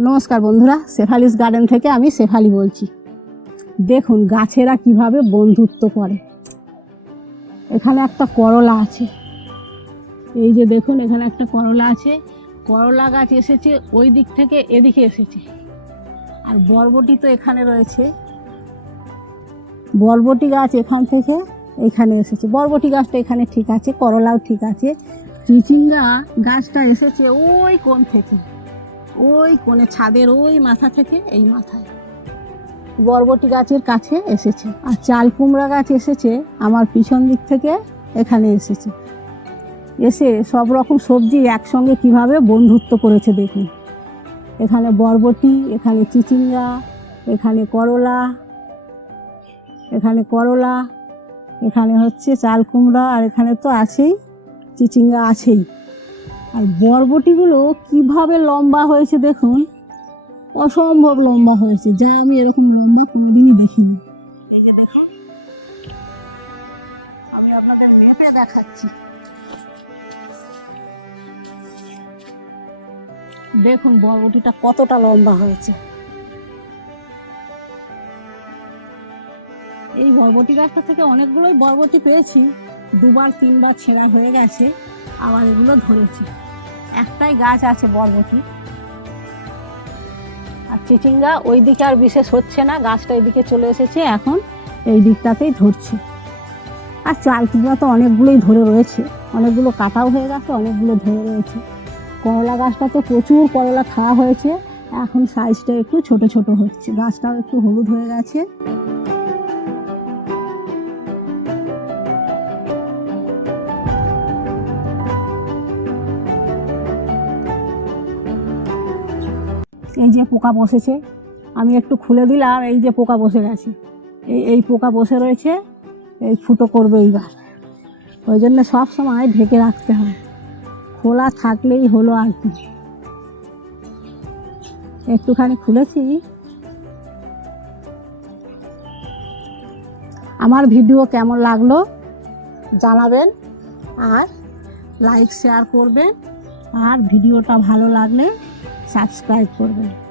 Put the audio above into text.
নমস্কার বন্ধুরা, শেফালিস গার্ডেন থেকে আমি শেফালি বলছি। দেখুন গাছেরা কীভাবে বন্ধুত্ব করে। এখানে একটা করলা আছে। এই যে দেখুন, এখানে একটা করলা আছে। করলা গাছ এসেছে, ওই দিক থেকে এদিকে এসেছে। আর বরবটি তো এখানে রয়েছে। বরবটি গাছ এখান থেকে এখানে এসেছে। বরবটি গাছটা এখানে ঠিক আছে, করলাও ঠিক আছে। চিচিঙ্গা গাছটা এসেছে ওই কোন থেকে। ওই কোণে ছাদের ওই মাথা থেকে এই মাথায়। বরবটি গাছের কাছে এসেছে। আর চাল কুমড়া গাছ এসেছে আমার পিছন দিক থেকে এখানে এসেছে। এসে সব রকম সবজি একসঙ্গে কীভাবে বন্ধুত্ব করেছে দেখুন। এখানে বরবটি, এখানে চিচিঙ্গা, এখানে করলা এখানে করলা, এখানে হচ্ছে চাল কুমড়া, আর এখানে তো আছেই, চিচিঙ্গা আছেই। আর বরবটিগুলো কীভাবে লম্বা হয়েছে দেখুন। অসম্ভব লম্বা হয়েছে, যা আমি এরকম লম্বা কোনোদিনই দেখিনি। এই যে দেখুন, আমি আপনাদের মেপে দেখাচ্ছি। দেখুন বরবটিটা কতটা লম্বা হয়েছে। এই বরবটি গাছটা থেকে অনেকগুলোই বরবটি পেয়েছি। দুবার, তিনবার ছেঁড়া হয়ে গেছে। আবার এগুলো ধরেছি। একটাই গাছ আছে বল বরবটি। আর চিচিঙ্গা ওই দিকে আর বিশেষ হচ্ছে না, গাছটা এদিকে চলে এসেছে, এখন এই দিকটাতেই ধরছে। আর চাল তো অনেকগুলোই ধরে রয়েছে। অনেকগুলো কাটাও হয়ে গেছে, অনেকগুলো ধরে রয়েছে। করলা গাছটাতে প্রচুর করলা খাওয়া হয়েছে। এখন সাইজটা একটু ছোট ছোট হচ্ছে। গাছটাও একটু হলুদ হয়ে গেছে। এই যে পোকা বসেছে, আমি একটু খুলে দিলাম, এই যে পোকা বসে গেছে। এই এই পোকা বসে রয়েছে, এই ফুটো করবে এইবার। ওই জন্য সব সময় ঢেকে রাখতে হয়। খোলা থাকলেই হলো আর কি। একটুখানি খুলেছি। আমার ভিডিও কেমন লাগল জানাবেন আর লাইক শেয়ার করবেন। আর ভিডিওটা ভালো লাগলে সাবস্ক্রাইব করবেন।